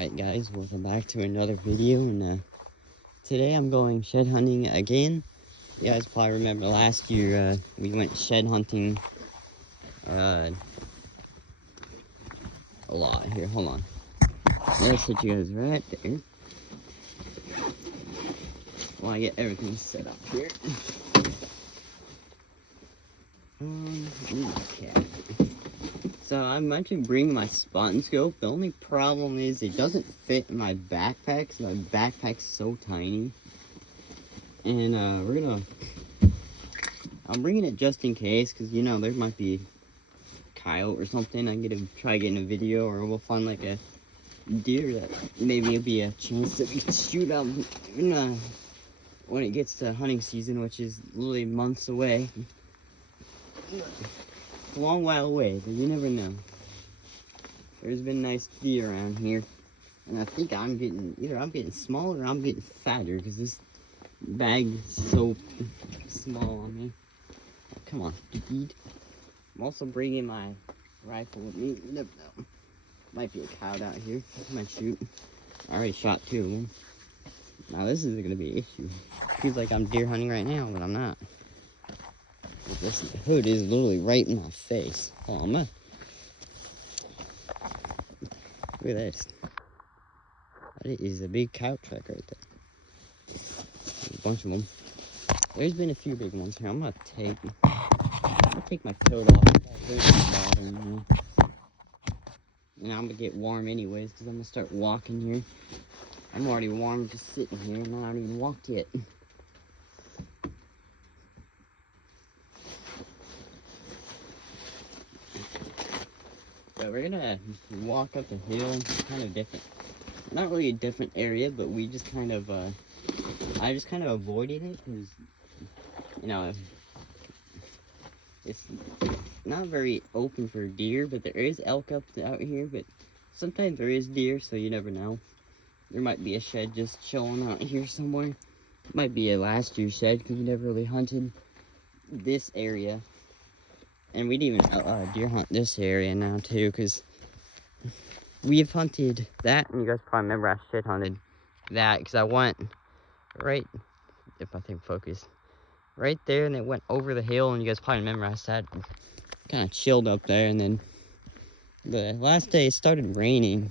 Alright guys, welcome back to another video, and today I'm going shed hunting again. You guys probably remember last year we went shed hunting a lot. Here, hold on. Let's hit you guys right there. While I get everything set up here. Okay. So I might bring my spot and scope. The only problem is it doesn't fit in my backpack, because my backpack's so tiny. And I'm bringing it just in case, because you know there might be a coyote or something. I can try getting a video, or we'll find like a deer that maybe it'll be a chance that we can shoot out when it gets to hunting season, which is literally months away. It's a long while away, but you never know. There's been nice deer around here, and I think I'm getting smaller or I'm getting fatter, because this bag is so small on me. Oh, come on, dude. I'm also bringing my rifle with me. You never know. Might be a coyote out here. I might shoot. I already shot 2 of them. Now this isn't gonna be an issue. Feels like I'm deer hunting right now, but I'm not. This hood is literally right in my face. Hold on, look at this. That is a big coyote track right there. A bunch of them. There's been a few big ones here. I'm gonna take my coat off. And I'm gonna get warm anyways, because I'm gonna start walking here. I'm already warm just sitting here, and I haven't even walked yet. So we're gonna walk up a hill, kind of different. Not really a different area, but we just kind of, I just kind of avoided it, because, you know, it's not very open for deer, but there is elk up out here, but sometimes there is deer, so you never know. There might be a shed just chilling out here somewhere. It might be a last year's shed, because we never really hunted this area. And we'd even deer hunt this area now too, because we've hunted that, and you guys probably remember I shed hunted that, because I went right, if I think focus, right there, and it went over the hill, and you guys probably remember I sat kind of chilled up there, and then the last day it started raining.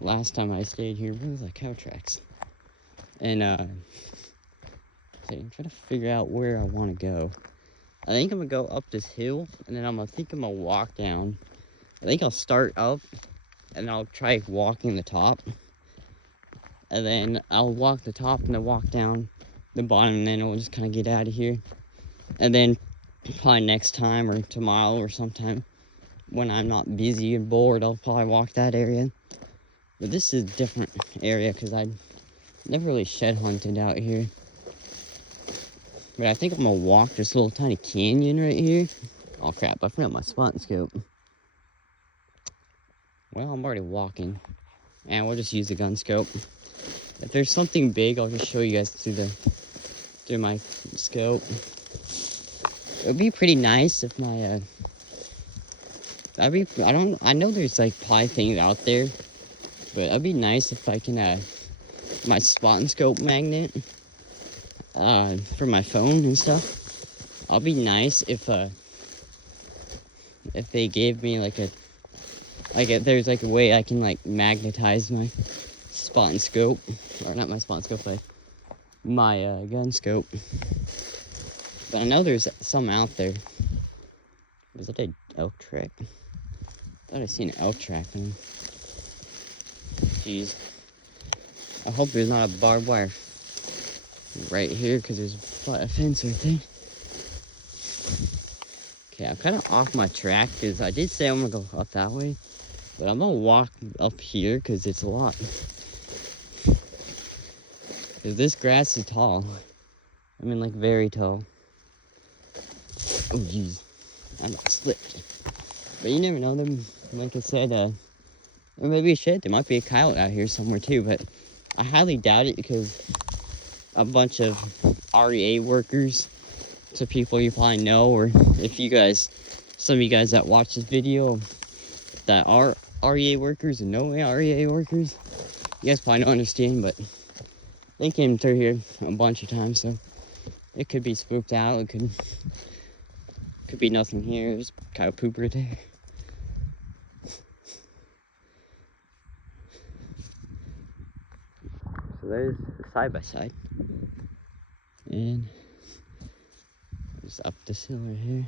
Last time I stayed here, what was that, cow tracks? And so I'm trying to figure out where I want to go. I think I'm gonna go up this hill, and then I'm gonna walk down. I think I'll start up, and I'll try walking the top, and then I'll walk the top and then walk down the bottom, and then we'll just kind of get out of here. And then probably next time or tomorrow or sometime when I'm not busy and bored, I'll probably walk that area. But this is a different area, because I never really shed hunted out here. But I think I'm gonna walk this little tiny canyon right here. Oh crap, I forgot my spot and scope. Well, I'm already walking. And we'll just use the gun scope. If there's something big, I'll just show you guys through my scope. It would be pretty nice if my I know there's like probably things out there, but it'd be nice if I can my spot and scope magnet for my phone and stuff. It'll be nice if they gave me if there's like a way I can like magnetize my spot and scope, or not my spot and scope, but my gun scope. But I know there's some out there. Was that an elk track? I thought I seen an elk track. Jeez. I hope there's not a barbed wire right here, because there's a fence right there. Okay, I'm kind of off my track, because I did say I'm gonna go up that way, but I'm gonna walk up here, because it's a lot. Because this grass is tall. I mean, like, very tall. Oh, jeez. I got slipped. But you never know them. Like I said, there might be a shed. There might be a coyote out here somewhere, too, but I highly doubt it, because a bunch of REA workers, to people you probably know, or if you guys, some of you guys that watch this video that are REA workers and no REA workers, you guys probably don't understand, but they came through here a bunch of times, so it could be spooked out. It could be nothing here. There's kind of poop right there. So there's the side by side, and just up this hill right here,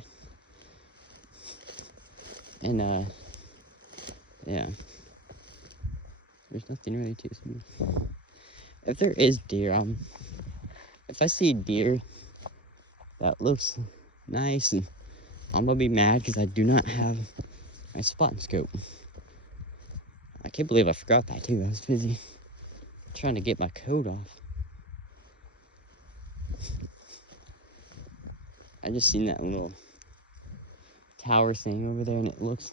and yeah, there's nothing really too smooth. If there is deer, if I see a deer that looks nice, and I'm gonna be mad because I do not have my spotting scope. I can't believe I forgot that too. I was busy trying to get my coat off. I just seen that little tower thing over there, and it looks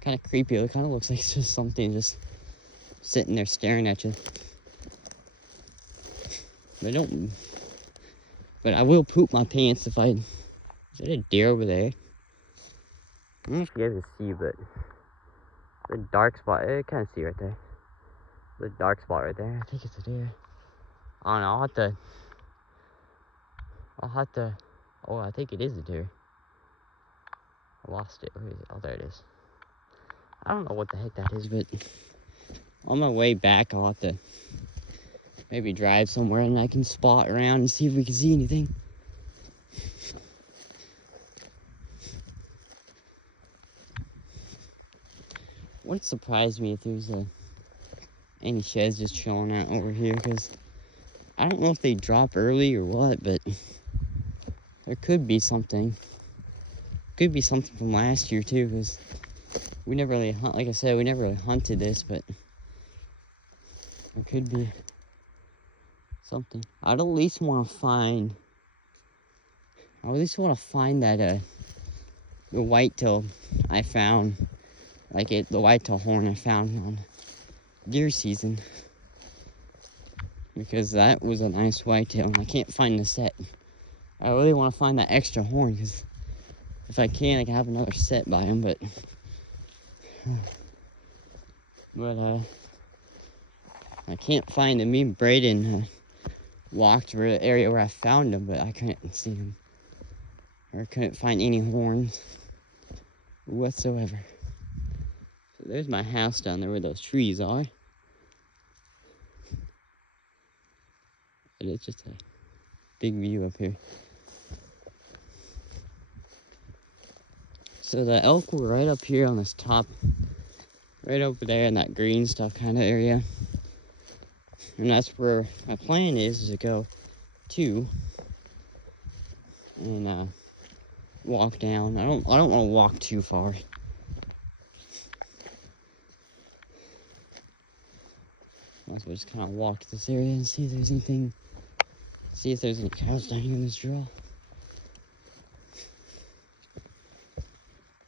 kind of creepy. It kind of looks like it's just something just sitting there staring at you. But I will poop my pants if I... Is there a deer over there? I don't know if you guys can see, but the dark spot, I can't see right there. The dark spot right there, I think it's a deer. I don't know, I'll have to, oh, I think it is a deer. I lost it, where is it? Oh, there it is. I don't know what the heck that is, but on my way back, I'll have to maybe drive somewhere and I can spot around and see if we can see anything. Wouldn't surprise me if there's any sheds just chilling out over here, because I don't know if they drop early or what, but there could be something. Could be something from last year too, because we never really hunt. Like I said, we never really hunted this, but there could be something. I'd at least want to find. I at least want to find that the whitetail I found, like the whitetail horn I found on deer season, because that was a nice whitetail, and I can't find the set. I really want to find that extra horn, because if I can have another set by him, but I can't find him. Me and Braden walked to the area where I found him, but I couldn't see him, or couldn't find any horns whatsoever. So there's my house down there where those trees are. And it's just a big view up here. So the elk were right up here on this top, right over there in that green stuff kind of area. And that's where my plan is to go to and walk down. I don't want to walk too far. Might as well just kind of walk to this area and see if there's anything. See if there's any cows down here in this draw.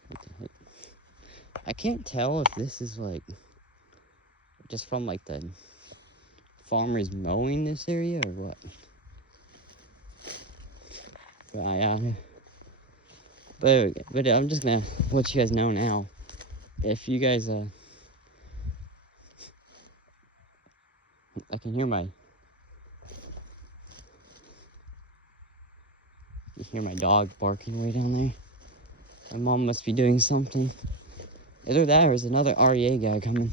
What the heck? I can't tell if this is like just from like the farmers mowing this area or what. But I'm just gonna let you guys know now. If you guys I can hear my dog barking way down there. My mom must be doing something. Either that or there's another REA guy coming.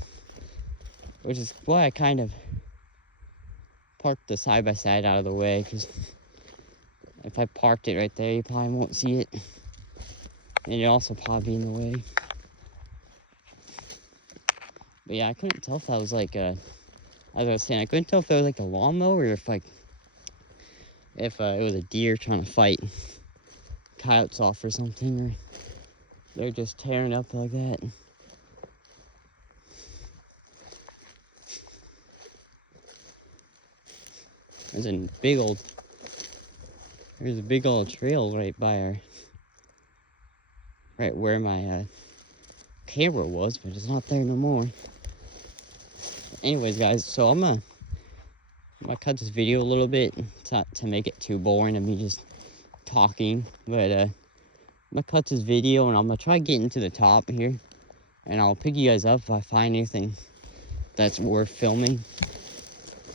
Which is why I kind of parked the side-by-side out of the way, because if I parked it right there, you probably won't see it. And it'd also probably be in the way. But yeah, I couldn't tell if that was like as I was saying, I couldn't tell if that was like a lawnmower or if it was a deer trying to fight coyotes off or something, or they're just tearing up like that. There's a big old trail right by right where my camera was, but it's not there no more. Anyways, guys, so I'm gonna cut this video a little bit to make it too boring of me just talking, but I'm gonna cut this video and I'm gonna try getting to the top here And I'll pick you guys up if I find anything that's worth filming.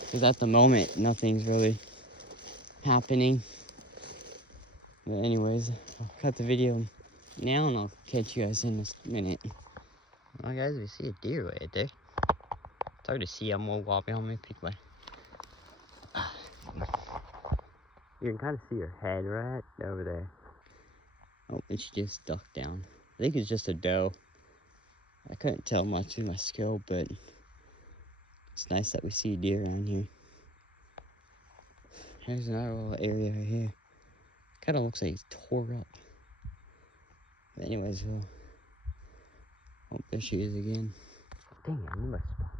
Because at the moment, nothing's really happening. But anyways, I'll cut the video now and I'll catch you guys in a minute. Well guys, we see a deer right there. It's hard to see, I'm gonna walk behind me, pick my... You can kind of see her head right over there. Oh, and she just ducked down. I think it's just a doe. I couldn't tell much with my scope, but it's nice that we see deer around here. There's another little area right here. Kind of looks like it's tore up. But anyways, well, oh, there she is again. Dang, I knew my spot.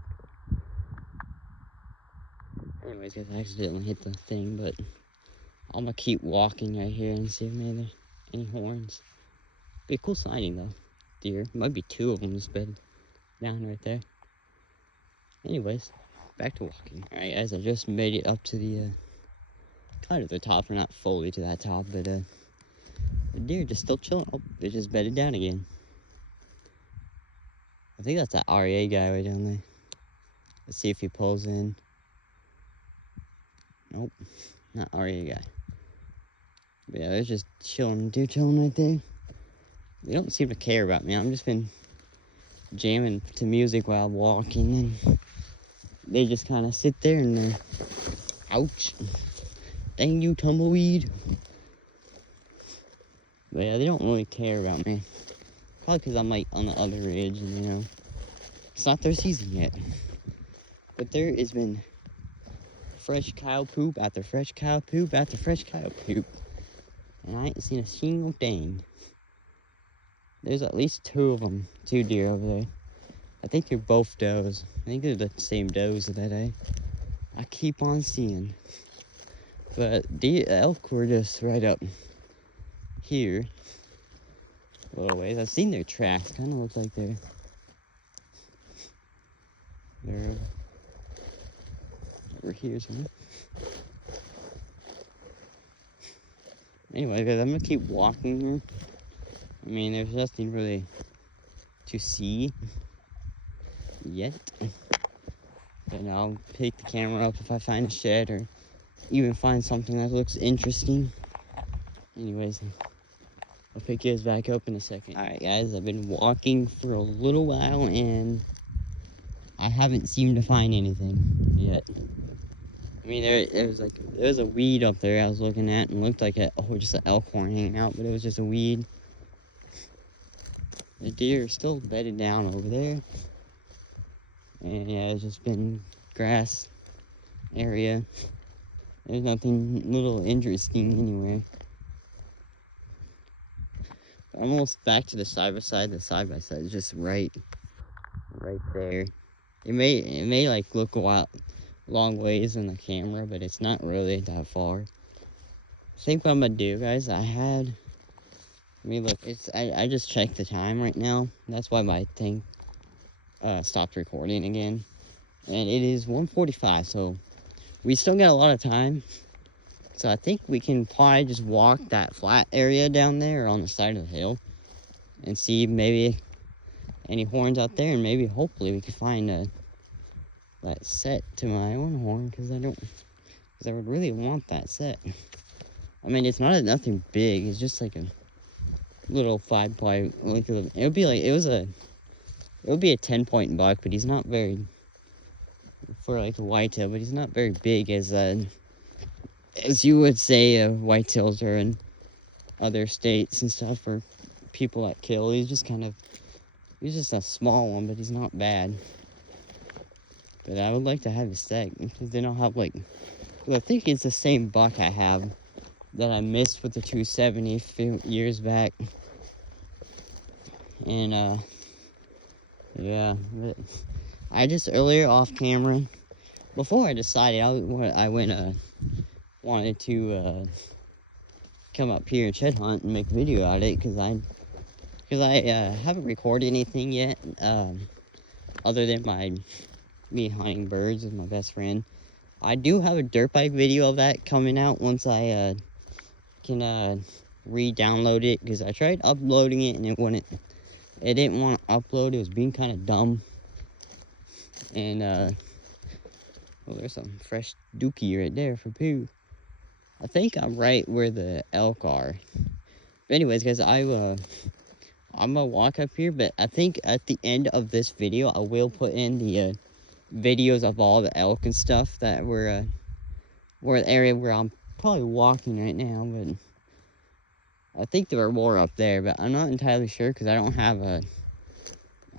Anyways, guys, I accidentally hit the thing, but I'm gonna keep walking right here and see if maybe there's any horns. Be a cool sighting though. Deer. Might be two of them just bedded down right there. Anyways, back to walking. Alright guys, I just made it up to the kind of the top, or not fully to that top, but the deer just still chilling. Oh, they just bedded down again. I think that's that REA guy right down there. Let's see if he pulls in. Nope, not REA guy. But yeah, they're just chilling, deer chilling right there. They don't seem to care about me. I'm just been jamming to music while walking, and they just kind of sit there and they're, ouch, dang you tumbleweed. But yeah, they don't really care about me. Probably because I'm like on the other ridge, and you know, it's not their season yet. But there has been fresh cow poop after fresh cow poop after fresh cow poop, and I ain't seen a single thing. There's at least two of them, two deer over there. I think they're both does. I think they're the same does that I keep on seeing. But the elk were just right up here a little ways. I've seen their tracks. Kind of look like they're over here somewhere. Anyway, guys, I'm gonna keep walking here. I mean, there's nothing really to see yet. But I'll pick the camera up if I find a shed or even find something that looks interesting. Anyways, I'll pick you guys back up in a second. Alright guys, I've been walking for a little while and I haven't seemed to find anything yet. I mean, there was a weed up there I was looking at and looked like just an elk horn hanging out, but it was just a weed. The deer are still bedded down over there. And yeah, it's just been grass area. There's nothing little interesting anywhere. I'm almost back to the side by side. The side by side is just right there. It may like look a long ways in the camera, but it's not really that far. I think what I'm gonna do, guys, let me look. I just checked the time right now. That's why my thing stopped recording again. And it is 1:45, so we still got a lot of time. So I think we can probably just walk that flat area down there on the side of the hill and see maybe any horns out there, and maybe hopefully we could find that set to my own horn, because I would really want that set. I mean, it's nothing big. It's just like a little 5-ply. Like it would be a 10-point buck, but he's not very, for like a whitetail, but he's not very big as you would say whitetails are in other states and stuff for people that kill. He's just a small one, but he's not bad. But I would like to have a set, because then I'll have I think it's the same buck I have that I missed with the 270 a few years back. And yeah, but I just earlier off camera, before I decided wanted to come up here and shed hunt and make a video out of it, because I haven't recorded anything yet, other than me hunting birds with my best friend. I do have a dirt bike video of that coming out once I can re-download it, because I tried uploading it and it it didn't want to upload. It was being kind of dumb. And, oh, there's some fresh dookie right there for poo. I think I'm right where the elk are. But anyways, guys, I'm gonna walk up here, but I think at the end of this video, I will put in the videos of all the elk and stuff that were the area where I'm probably walking right now, but I think there were more up there, but I'm not entirely sure because I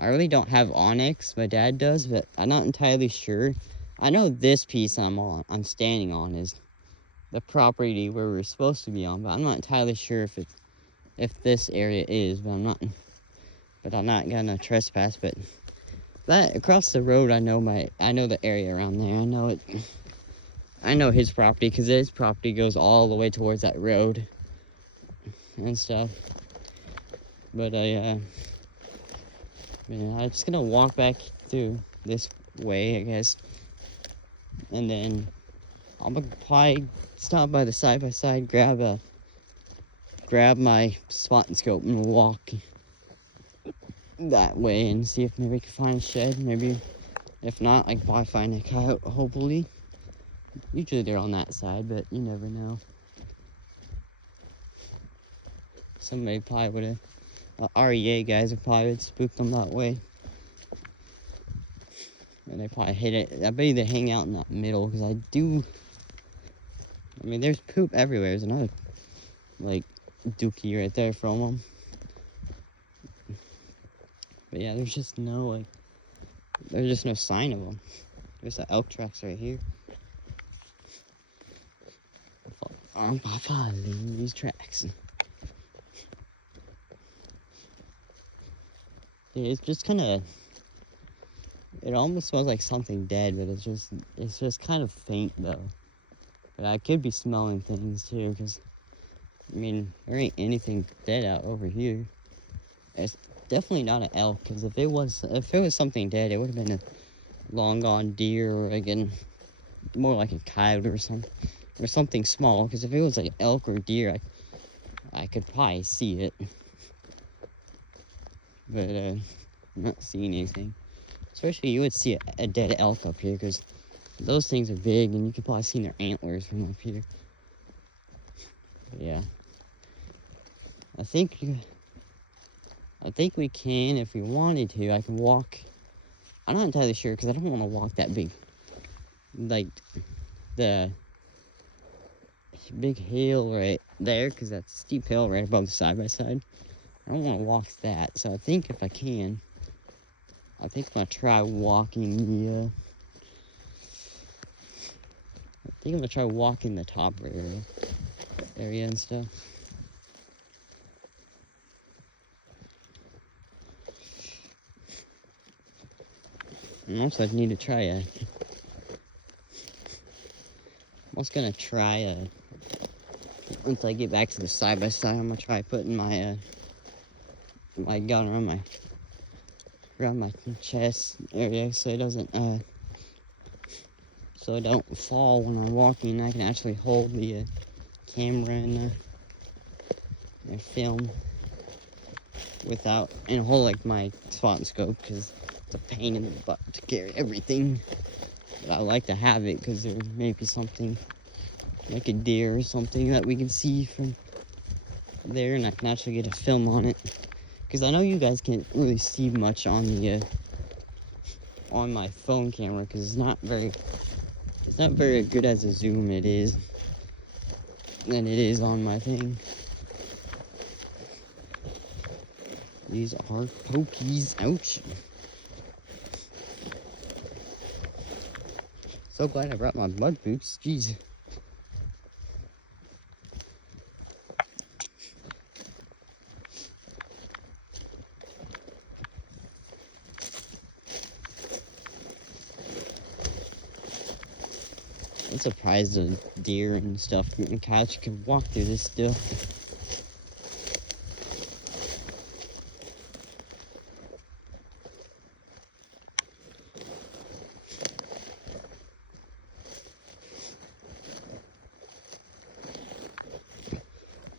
really don't have Onyx. My dad does, but I'm not entirely sure. I know this piece I'm standing on is the property where we're supposed to be on, but I'm not entirely sure if this area is, but I'm not gonna trespass. But that across the road, I know the area around there. I know his property because his property goes all the way towards that road and stuff. But I'm just gonna walk back through this way, I guess, and then I'm gonna probably stop by the side-by-side, grab my spot and scope, and walk that way and see if maybe we can find a shed. Maybe if not, I can probably find a coyote, hopefully. Usually they're on that side, but you never know. Somebody probably would have, REA guys would probably spook them that way. And they probably hit it. I bet they hang out in that middle, because I mean, there's poop everywhere. There's another, like, dookie right there from them. But yeah, there's just no sign of them. There's the elk tracks right here. I'm following these tracks. It's just kind of, it almost smells like something dead, but it's just kind of faint though. But I could be smelling things too, because I mean, there ain't anything dead out over here. It's definitely not an elk, because if it was something dead, it would have been a long gone deer, or again, more like a coyote or something small. Because if it was like elk or deer, I could probably see it. But I'm not seeing anything. Especially you would see a dead elk up here, because those things are big, and you could probably see their antlers from up here. But yeah, I think we can, if we wanted to. I can walk. I'm not entirely sure, because I don't want to walk that big, like the big hill right there, because that's a steep hill right above the side-by-side. I don't want to walk that, so I think if I can, I think I'm gonna try walking the top area and stuff. And also, I need to try once I get back to the side-by-side, I'm gonna try putting my my gun around my chest area, so it doesn't so I don't fall when I'm walking. I can actually hold the camera and film and hold like my spot and scope, because it's a pain in the butt to carry everything. But I like to have it, because there may be something like a deer or something that we can see from there, and I can actually get a film on it. Because I know you guys can't really see much on the on my phone camera, because it's not very good as a zoom than it is on my thing. These are pokies. Ouch. So glad I brought my mud boots. Jeez. I'm surprised the deer and stuff and coyotes can walk through this still.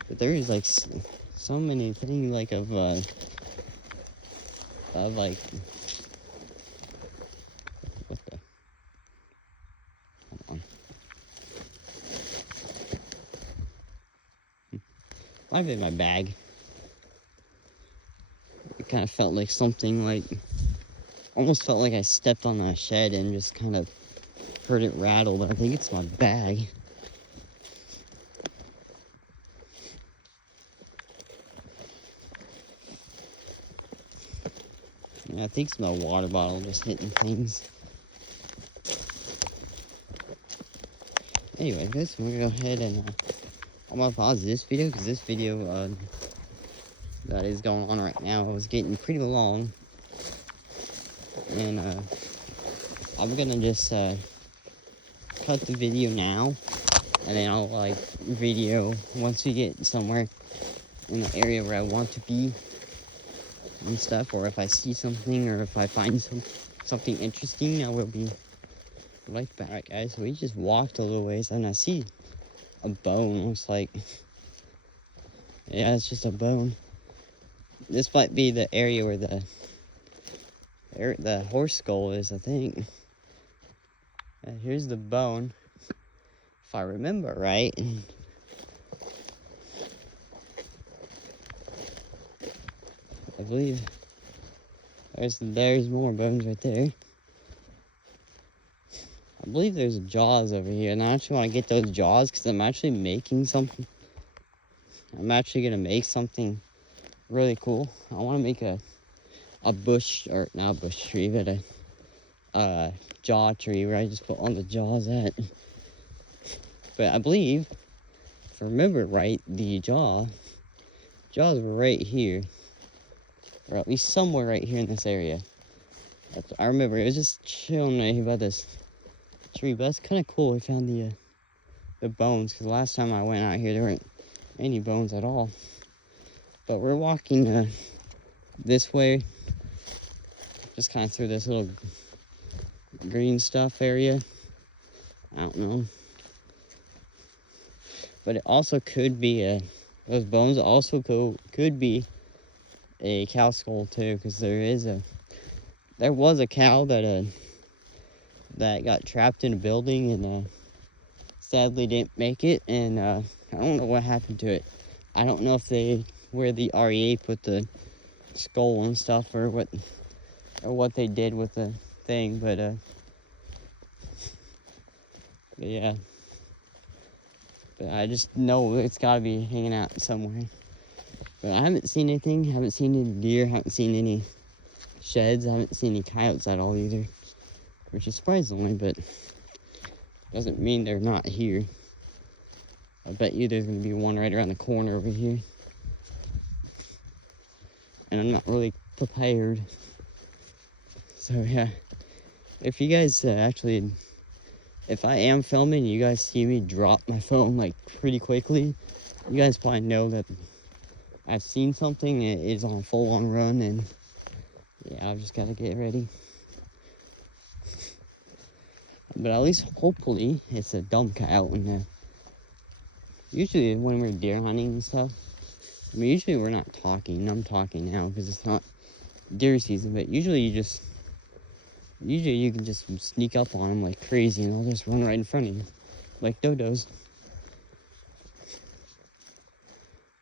But there is like so many things like of like, what the, hold on. Might have been my bag. It kind of felt like something like, almost felt like I stepped on a shed and just kind of heard it rattle, but I think it's my bag. Yeah, I think it's my water bottle just hitting things. Anyway, guys, we're gonna go ahead and I'm gonna pause this video because this video that is going on right now is getting pretty long, and I'm gonna just cut the video now, and then I'll like video once we get somewhere in the area where I want to be and stuff, or if I see something, or if I find something interesting, I will be right back. Alright guys, so we just walked a little ways and I see a bone. Looks like, yeah, it's just a bone. This might be the area where the horse skull is, I think. Here's the bone, if I remember right. I believe there's more bones right there. I believe there's jaws over here, and I actually want to get those jaws because I'm actually making something. I'm actually gonna make something really cool. I want to make a bush, or not a bush tree, but a jaw tree where I just put on the jaws at. But I believe, if I remember right, the jaws were right here, or at least somewhere right here in this area. I remember it was just chilling right here by this tree, but that's kind of cool. We found the bones, because last time I went out here there weren't any bones at all. But we're walking this way, just kind of through this little green stuff area. I don't know, but it also could be those bones also could be a cow skull too, because there was a cow that got trapped in a building and sadly didn't make it, and I don't know what happened to it. I don't know if where the REA put the skull and stuff, or what they did with the thing, but yeah. But I just know it's gotta be hanging out somewhere. But I haven't seen anything. Haven't seen any deer. Haven't seen any sheds. I haven't seen any coyotes at all either, which is surprising, but doesn't mean they're not here. I bet you there's gonna be one right around the corner over here, and I'm not really prepared. So yeah, if you guys if I am filming, you guys see me drop my phone like pretty quickly, you guys probably know that I've seen something. It is on a full-on run, and yeah, I've just got to get ready. But at least, hopefully, it's a dumb coyote. And usually, when we're deer hunting and stuff, I mean, usually we're not talking. I'm talking now because it's not deer season. But usually, you can just sneak up on them like crazy, and they'll just run right in front of you, like dodos.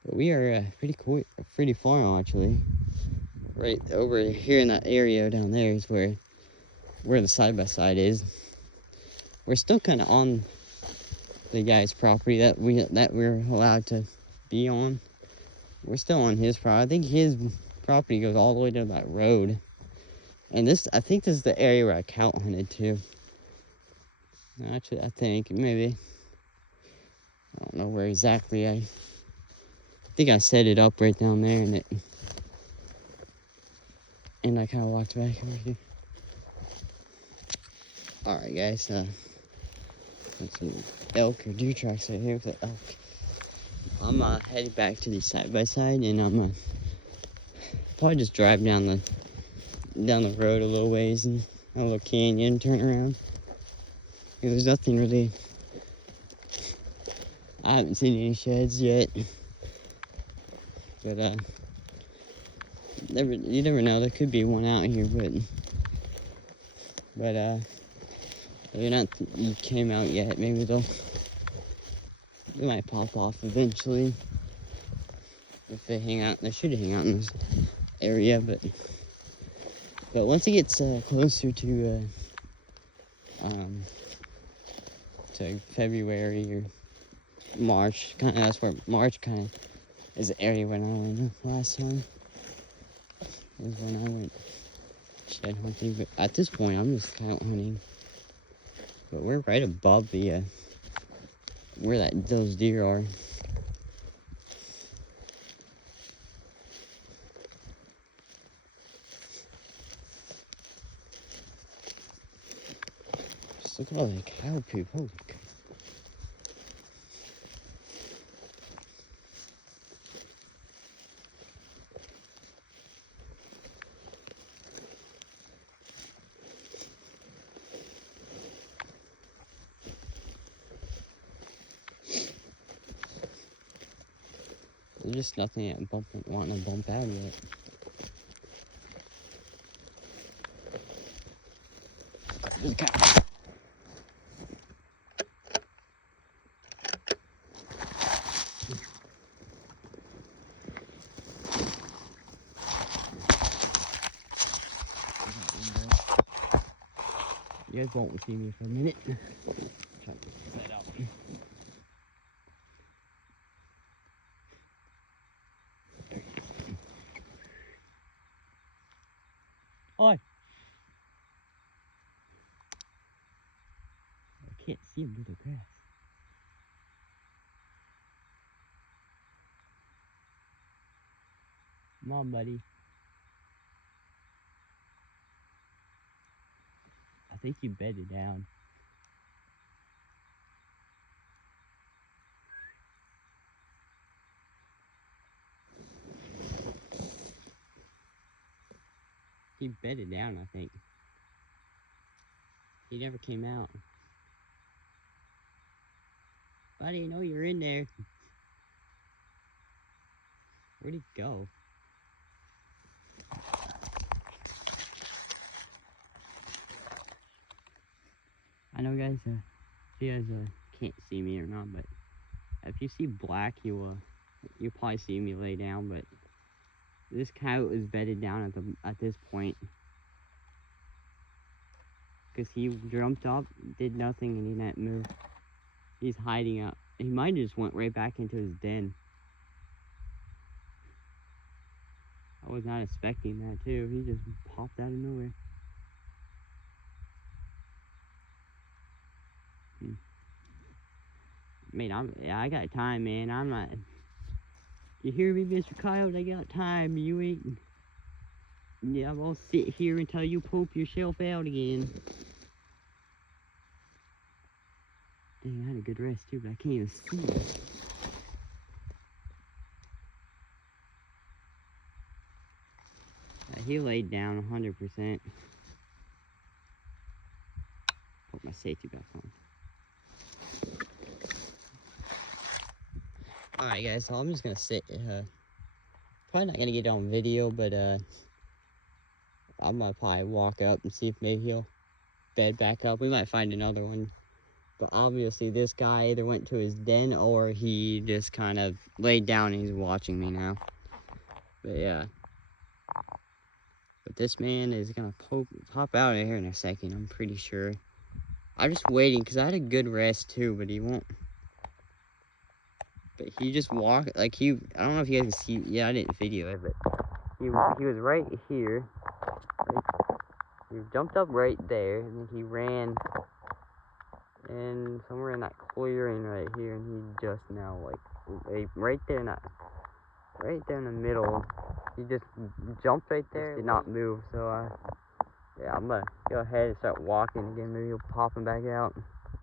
But we are pretty far actually. Right over here in that area down there is where the side-by-side is. We're still kind of on the guy's property that we're allowed to be on. We're still on his property. I think his property goes all the way to that road. And I think this is the area where I cow hunted too. Actually, I think maybe. I don't know where exactly. I think I set it up right down there, and I kind of walked back over here. Alright guys, there's some elk or deer tracks right here with the elk. I'm headed back to the side-by-side, and I'm probably just drive down the road a little ways and a little canyon, turn around. There's nothing really. I haven't seen any sheds yet, but You never know. There could be one out here, but they're not. You came out yet. Maybe they might pop off eventually if they hang out. They should hang out in this area, but once it gets closer to February or March, that's where March kind of is the area when I went last time. Was when I went shed hunting, but at this point I'm just coyote hunting. But we're right above the where those deer are. Just look at all the cow poop. Holy cow. There's just nothing wanting to bump out yet. There's a cow. You guys won't see me for a minute. Try to set out. Oi! I can't see him through the grass. Come on, buddy. I think you bedded down. He bedded down, I think. He never came out. Buddy, I know you're in there. Where'd he go? I know, guys, if you guys can't see me or not, but if you see black, you'll probably see me lay down. But this coyote is bedded down at this point because he jumped up, did nothing, and he didn't move. He's hiding up. He might have just went right back into his den. I was not expecting that too. He just popped out of nowhere. I mean, I got time, man. I'm not. You hear me, Mr. Coyote? I got time. You ain't. Yeah, I'm gonna sit here until you poop yourself out again. Dang, I had a good rest too, but I can't even see it. He laid down 100%. Put my safety back on. Alright guys, so I'm just gonna sit, probably not gonna get it on video, but I'm gonna probably walk up and see if maybe he'll bed back up. We might find another one. But obviously this guy either went to his den or he just kind of laid down and he's watching me now. But yeah. But this man is gonna pop out of here in a second, I'm pretty sure. I'm just waiting because I had a good rest too, but he won't. But he just walked, like I don't know if you guys can see, yeah, I didn't video it, but he was right here. He jumped up right there, and then he ran and somewhere in that clearing right here, and he just now, like, right there in the middle, he just jumped right there, did not move, so yeah, I'm gonna go ahead and start walking again, maybe he'll pop him back out.